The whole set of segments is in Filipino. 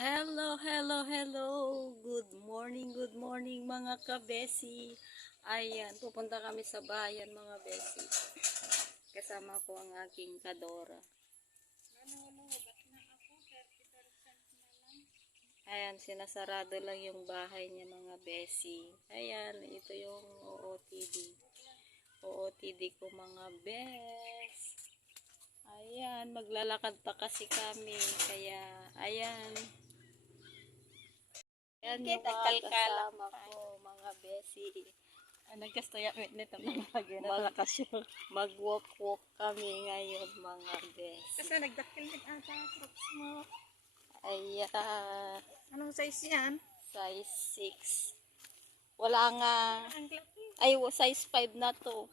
Hello, hello, hello. Good morning mga kabesi. Ayan, pupunta kami sa bayan mga besi. Kasama ko ang aking kadora. Ayan, sinasarado lang yung bahay niya mga besi. Ayan, ito yung OOTD. OOTD ko mga bes. Ayan, maglalakad pa kasi kami. Kaya, ayan. Ayan yung mga kasama ko, mga besi. Nagkastaya nito na lagi na Malakas yung mag-walk-walk kami ngayon, mga besi. kasi nagdakil din ata crocs mo. Ayan, Anong size yan? size 6. Wala nga, Ang laki. ay size 5 na to.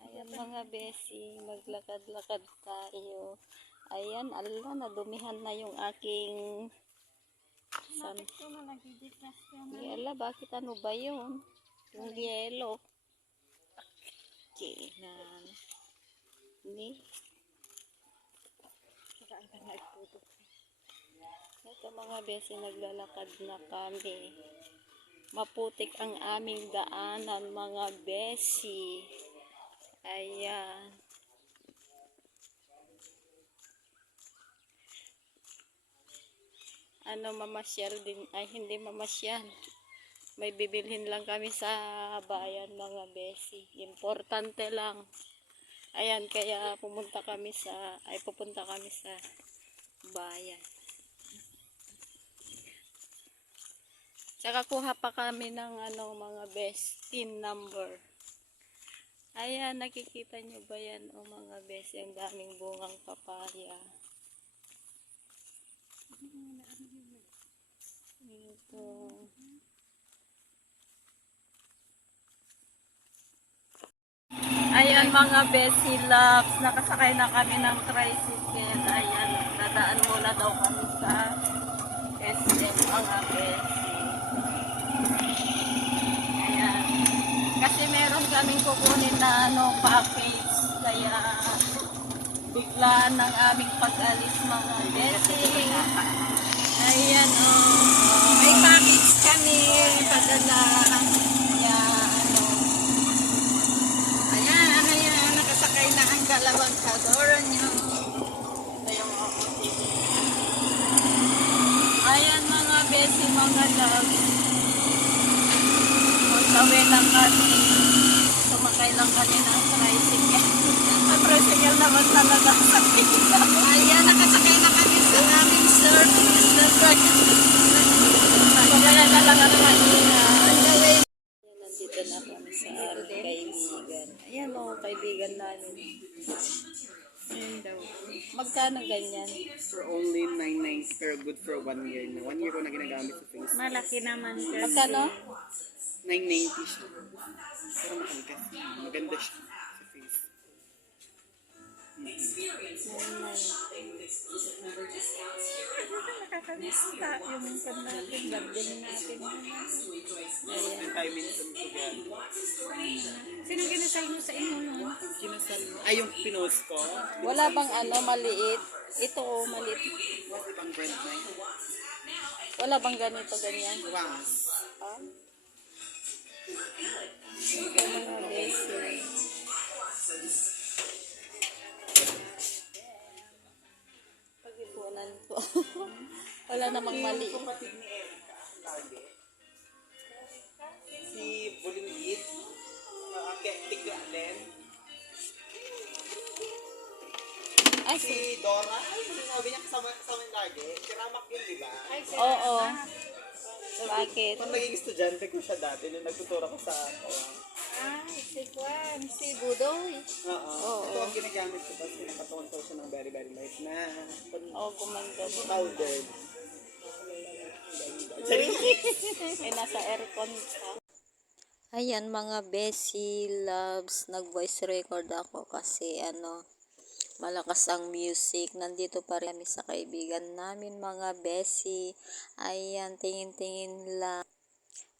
Ayan mga besi, maglakad-lakad tayo. Ayan, ala, nadumihan na yung aking Bakit ko na nagigitras yan? Yela, bakit ano ba yun? Yung yelo. Okay, na. Ni. Saan ka na itutok? Ito mga besi, naglalakad na kami. Maputik ang aming daanan mga besi. Ayan. Ano, mamasyal din, ay hindi mamasyal. May bibilhin lang kami sa bayan mga besi. Importante lang. Ayan, kaya pupunta kami sa bayan. Tsaka kuha pa kami ng ano mga best tin number. Ayan, nakikita nyo ba yan o mga best, ang daming bungang papaya. Ito. Ayan mga besi loves, nakasakay na kami ng tricycle. Ayan, dadaan muna daw kami sa SM mga besi. Ayan. Kasi meron kaming kukunin na package. Kaya biglaan ng aming pag-alis mga besi. Ayan May package kami. Padala. Ayan. Nakasakay na ang dalawang kadora niyo. Ito yung OOTD. Ayan mga besi, mga loves. Magkawin lang kami. Sumakay lang kami ng tricycle. Ang tricycle naman talaga sa pila. Ayan, nakasakay na kami sa aming service. Kaya na lang ang kanina. Nandito na kami sa aming kaibigan. Ayan o, kaibigan namin. Ayan daw. Magkano ganyan? For only 990 pero good for 1 year na. 1 year ko na ginagamit sa face. Malaki naman kasi. Magkano? 990 siya. Pero mahal kasi. Maganda siya sa face. Nakakamiss yung kan natin. Lagyan natin. Ang tayo minsan siya. Sino ginasay mo sa inyo nun? Kinasal. Ay, yung pinost ko. Wala bang maliit? Ito o, maliit. What's ibang brand na yun? Wala bang ganito, ganyan? Was. Ha? Ito mga besi. Pag-ipunan ko. Wala namang maliit. Kapatid ni Erica. Lagi. Si Bulinggit. Tiga Allen. Ay, Si Dora. Ay, sabi niya kasama yung lagi. Si Ramak yun, di ba? oo. Bakit? Kung naging estudyante ko siya dati, nung nagtuturo ko sa Si Juan, si Budoy. Oo. Ito ang ginagamit ko kasi nakatungan ko siya ng very, very light na Gumanda mo. powdered. Nasa aircon ka. Ayan mga besi loves, nag-voice record ako kasi malakas ang music. Nandito pa rin kami sa kaibigan namin mga besi. Ayan, tingin-tingin lang.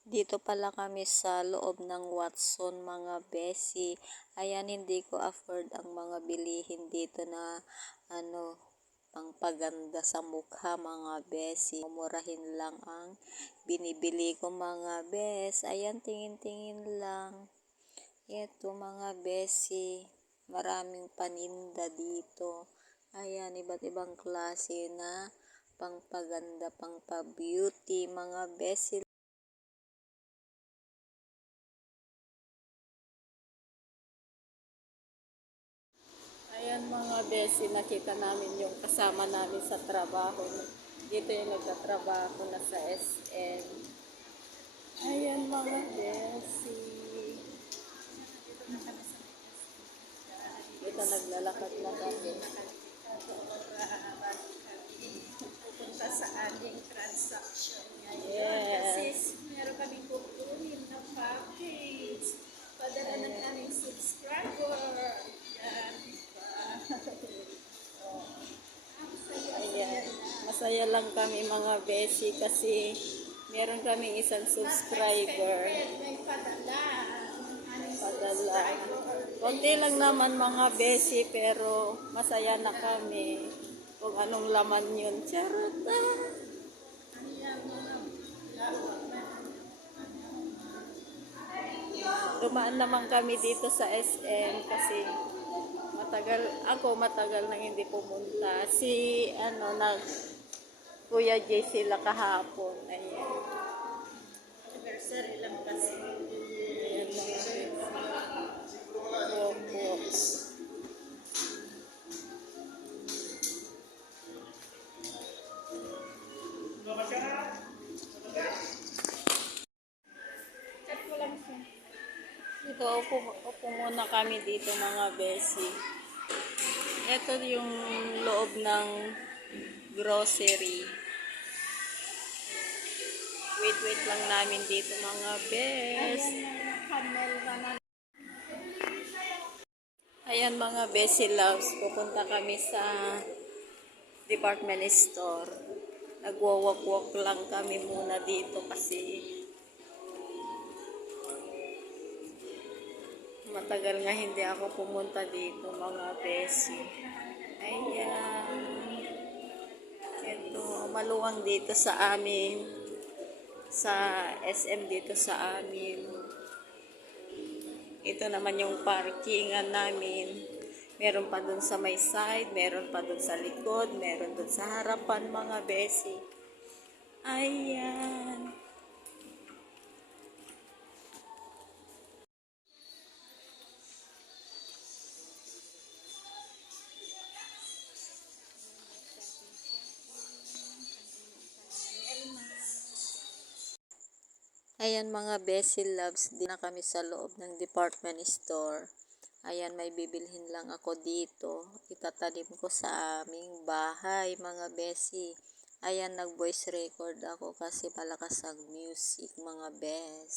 Dito pala kami sa loob ng Watson mga besi. Ayan, hindi ko afford ang mga bilihin dito na pangpaganda sa mukha mga besi. Mumurahin lang ang binibili ko mga bes. Ayan, tingin-tingin lang. Ito mga besi, maraming paninda dito. Ayan, iba't ibang klase na pangpaganda, pangpa-beauty mga besi. Ayan mga besi, nakita namin yung kasama namin sa trabaho. Dito yung nagtatrabaho na sa SM. Ayan mga besi. Dito naglalakad na kami. Pupunta sa ating transaction ngayon. Yes. Kasi meron kaming kukunin na package. Padala ng aming subscriber. Yan. Ayan. Masaya lang kami mga besi kasi meron kaming isang subscriber. May padala. Aming Padala. Konti lang naman mga besi pero masaya na kami kung anong laman yun. Charot ah. Dumaan naman kami dito sa SM kasi matagal nang hindi pumunta. Si Kuya Jay sila kahapon. Ayan. anniversary lang kasi. Ayan mga Roblox. Chat ko lang siya. Ito, upo muna kami dito mga besi. Ito yung loob ng grocery. Wait lang namin dito mga bes. Camel na Ayan mga besi loves, pupunta kami sa department store. Nagwawak-walk lang kami muna dito kasi matagal nga hindi ako pumunta dito mga besi. Ayan. Ito, maluwang dito sa amin. Sa SM dito sa amin. Ito naman yung parkingan namin. Meron pa dun sa may side, meron pa dun sa likod, meron dun sa harapan mga besi. Ayan. Ayan mga besi loves, din na kami sa loob ng department store. Ayan, may bibilhin lang ako dito. Itatanim ko sa aming bahay mga besi. Ayan, nag-voice record ako kasi malakas ang music mga bes.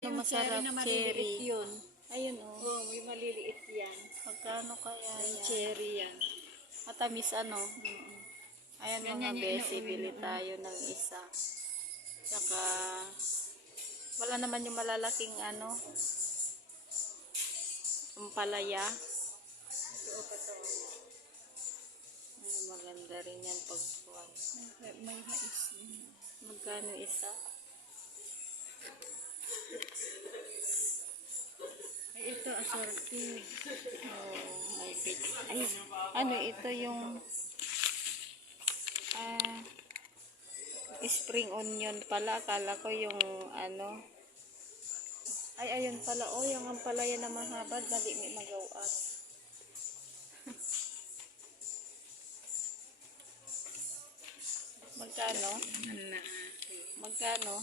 Ano masarap? Cherry. yun. Ayun oh. Oh, may maliliit yan. Magkano kaya Yung yan? cherry yan. Matamis ano? Ayan mga Ganyan yung besi, inuuwi bili mo. tayo ng isa. Tsaka, wala naman yung malalaking ampalaya. Ito pa to. Maganda rin yan pagkuhan. May mais. Magkano isa? Ay, ito assorted. Oh, may bit. Ay, ano ito yung spring onion pala. Akala ko yung ay, ayun pala. Oh, yung ampalaya na mahabad. Dali may magawat. Magkano? Magkano?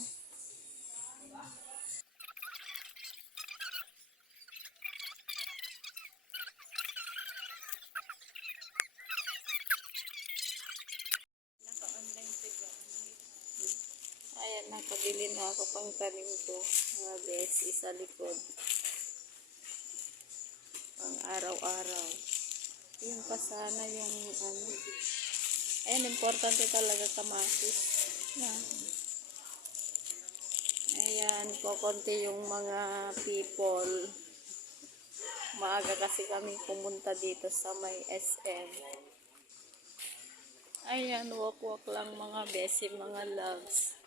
Nakabili na ako pang tanim ko. Mga besi sa likod. Pang araw-araw. Yung pa sana yung ano. Ayan, importante talaga kamatis. Na. Ayan, kukunti yung mga people. Maaga kasi kami pumunta dito sa may SM. Ayan, walk-walk lang mga besi, mga loves.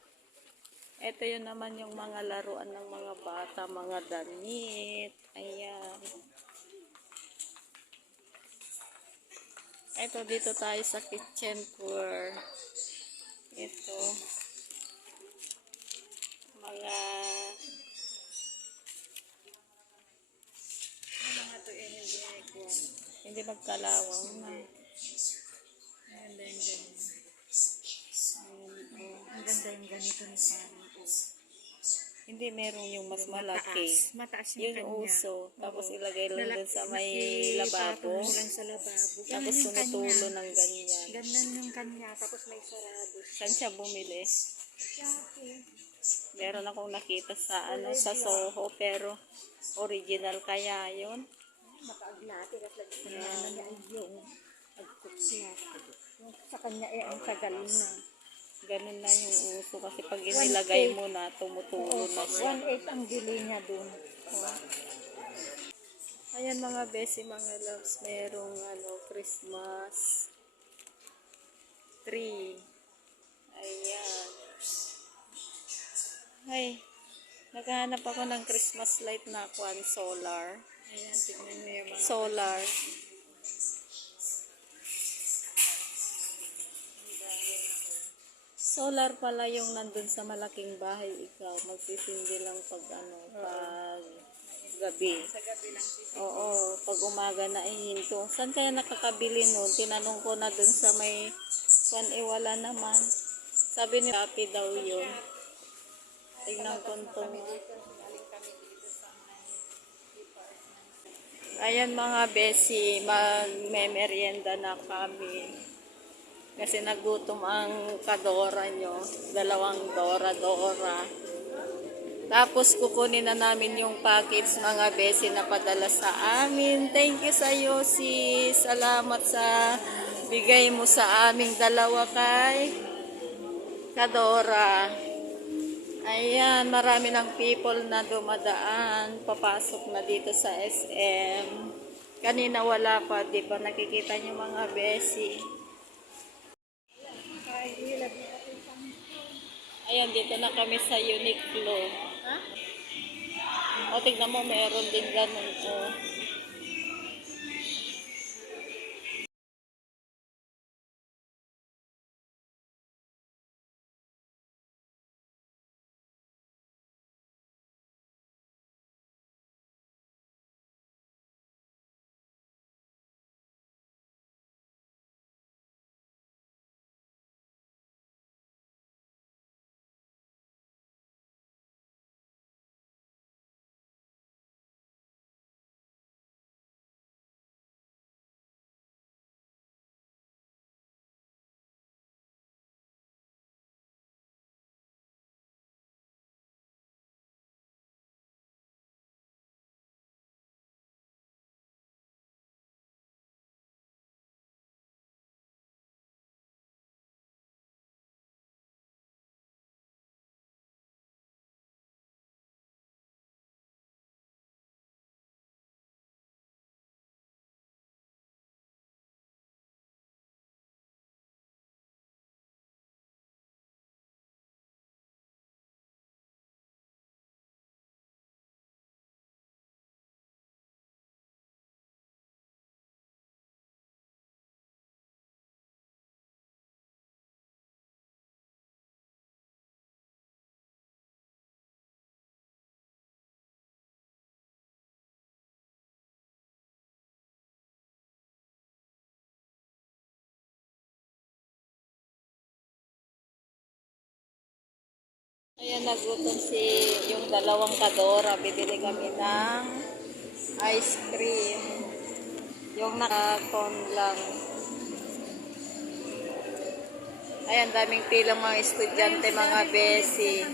Ito yun naman yung mga laruan ng mga bata, mga damit. Ayan. Ito, dito tayo sa kitchen tour. Ito. Mga to hindi magkalawang na. Ang ganda yung ganito. Ang ganda yung ganito ni Fanny. Hindi, merong yung mas malaki. Mataas Yung kanya. uso. Tapos ilagay lang dun sa may Ipapon lababo. mo lang sa lababo. Tapos Ganun yung tumutulo kanya. ng ganyan. Ganun yung kanya. Tapos may sarado. Saan siya bumili? Shopee. Meron akong nakita sa sa Soho, pero original kaya yun. Makaagnatin at lagi sa ano niya ay yung agkuts niya. Yung sa kanya ay ang tagal na. Ganun na yung uso kasi pag inilagay mo na, tumutulo na siya. 1.8 ang bili niya dun. Ayan mga besi, mga loves, merong Christmas tree. Ayan. Ay, naghahanap ako ng Christmas light na solar. Ayan, tignan niyo yung mga Solar. Solar pala yung nandun sa malaking bahay. Ikaw, magsisindi lang pag pag gabi. sa gabi lang si Oo, pag umaga na ihinto. Saan kaya nakakabili nun? Tinanong ko na dun sa may wala naman. Sabi ni Shopee daw yun. Tignan ko itong. Ayan mga besi, magme-merienda na kami. Kasi nagutom ang kadora nyo. 2 Dora. Tapos kukunin na namin yung package mga besi na padala sa amin. Thank you sa iyo, sis. Salamat sa bigay mo sa aming 2 kay Kadora. Ayan, marami ng people na dumadaan. Papasok na dito sa SM. Kanina wala pa, di ba? Nakikita niyo mga besi. Ayan, dito na kami sa Uniqlo. Ha? O, tignan mo, meron din ganun. O. Ayan, nagutom yung 2 Kadora. Bibili kami ng ice cream. Yung naka-con lang. Ayan, daming pilang mga estudyante, mga besi.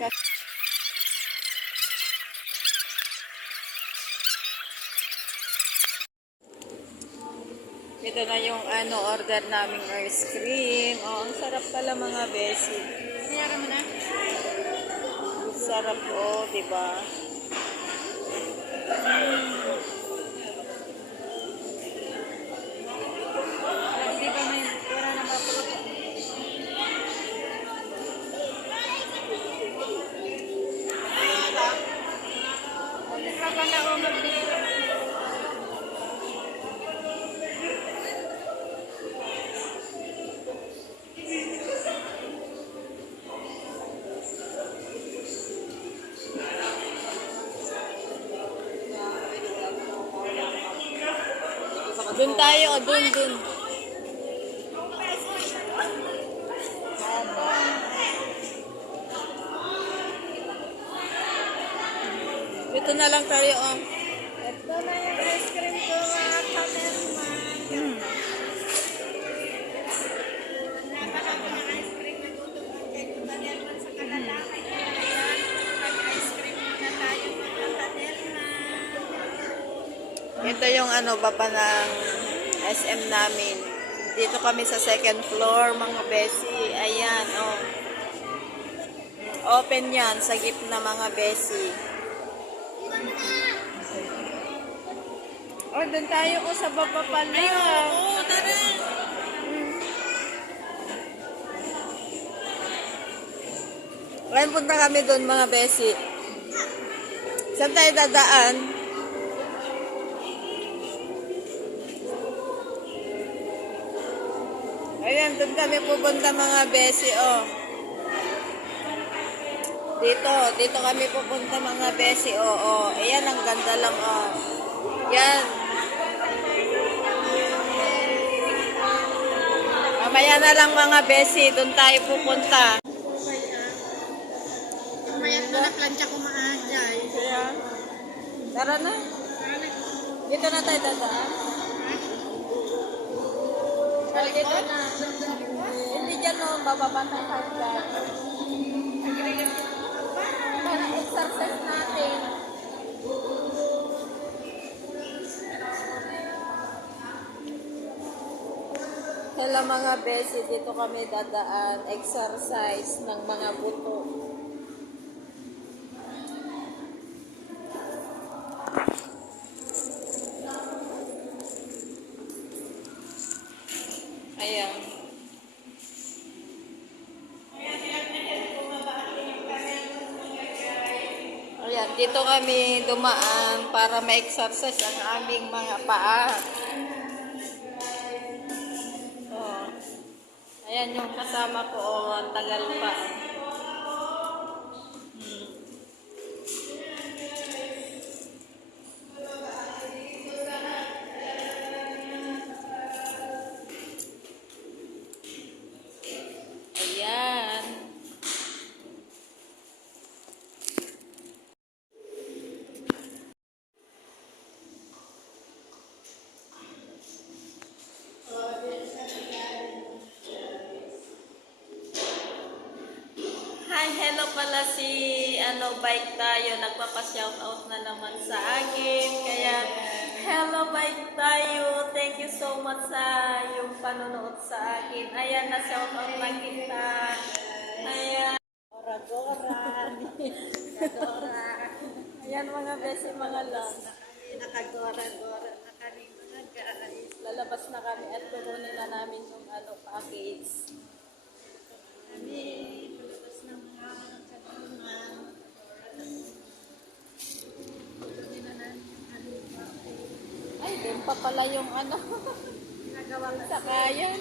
Ito na yung order naming ice cream. Oh, ang sarap pala mga besi. Mayara mo na? Ang sarap di ba? Hindi ba may pera na mapulot? Ulit ka pala o magbigay. Dun tayo, dun. Dito na lang tayo, Ito na yung ice cream ko mga kamerman. Napakabo ng ice cream na tutupad kay kamerman sa kalalaki. Kaya mag-ice cream muna tayo mga kamerman. Ito yung baba ng SM namin. Dito kami sa second floor, mga besi. Ayan, Open yan sa gitna, mga besi. Doon tayo sa baba pala. Ay, oo, tara. Ngayon punta kami doon, mga besi. Saan tayo dadaan? Ayan, doon kami pupunta, mga besi, Dito kami pupunta, mga besi, Ayan, ang ganda lang, Yan. Mamaya na lang, mga besi, doon tayo pupunta. Mayat ko na plancha ko maajay. Kaya, tara na. Dito na tayo dadaan. Dito na. Hindi dyan, bababa tayo hanggang. Para exercise natin. Hello mga besi, dito kami dadaan. Exercise ng mga buto. Ayan. Ayan, dito kami dumaan para ma-exercise ang aming mga paa. Ayan yung kasama ko, ang tagal pa. Ayan. Hi, hello pala si Bike Tayo. Nagpapa-shoutout na naman sa akin. Kaya, hello Bike Tayo. Thank you so much sa yung panonood sa akin. Ayan, na-shoutout na kita. Ayan. Dora. Ayan mga besi, mga love. Nakagora na kami mga guys. Lalabas na kami at kukunin na namin yung package. Kami, palabas ng mga kagunan. Kunin na namin yung Ay, din pa pala yung ginagawa ko sa sakayan.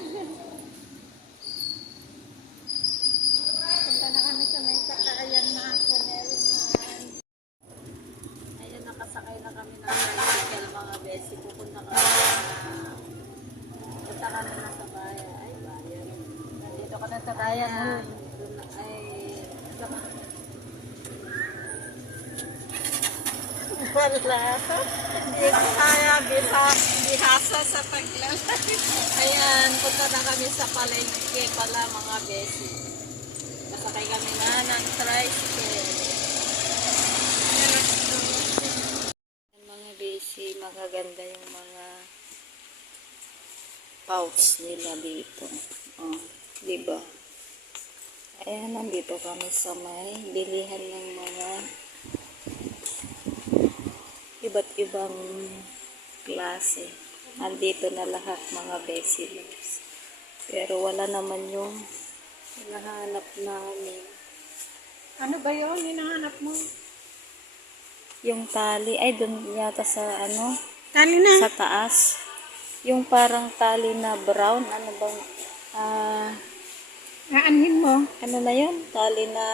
punta na kami sa may sakayan mga kamerman. Ayan, nakasakay na kami ng tricycle, mga besi. Punta kami na sa bayan. Ay, bayan. Nandito ka na sa bayan. Wala. Hindi ko kaya bihasa sa paglalay. Ayan, punta na kami sa palengke pala, mga besi. Nasakay kami na ng tricycle. pouch nila dito. Oh, di ba? Ayan, nandito kami sa may bilihan ng mga iba't ibang klase. Nandito na lahat mga Bessie Loves. Pero wala naman yung hinahanap namin. Ano ba yun? Hinahanap mo? Yung tali, ay doon yata sa ano, Tali na. sa taas. Yung parang tali na brown, ano bang, Aanhin mo. ano na yun? Tali na,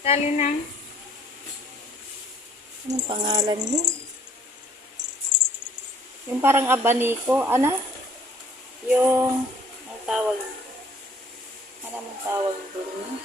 Tali na. anong pangalan yun? Yung parang abaniko, ano? Yung, ang tawag, ano ang tawag doon?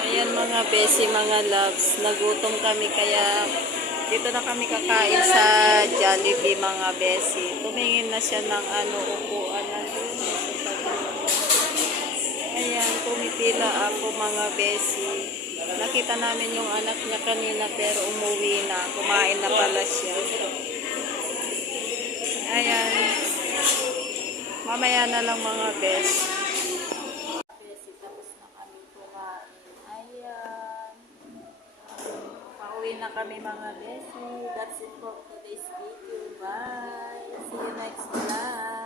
Ayan mga besi, mga loves, nagutom kami kaya dito na kami kakain sa Jollibee mga besi. Tumingin na siya ng ano, upuan na doon. Ayan, pumipila ako mga besi. Nakita namin yung anak niya kanina pero umuwi na. Kumain na pala siya. Ayan. Mamaya na lang mga besi. Tapos na kami kumain. Ayan. Pauwi na kami mga besi. That's it for today's video. Bye. See you next vlog.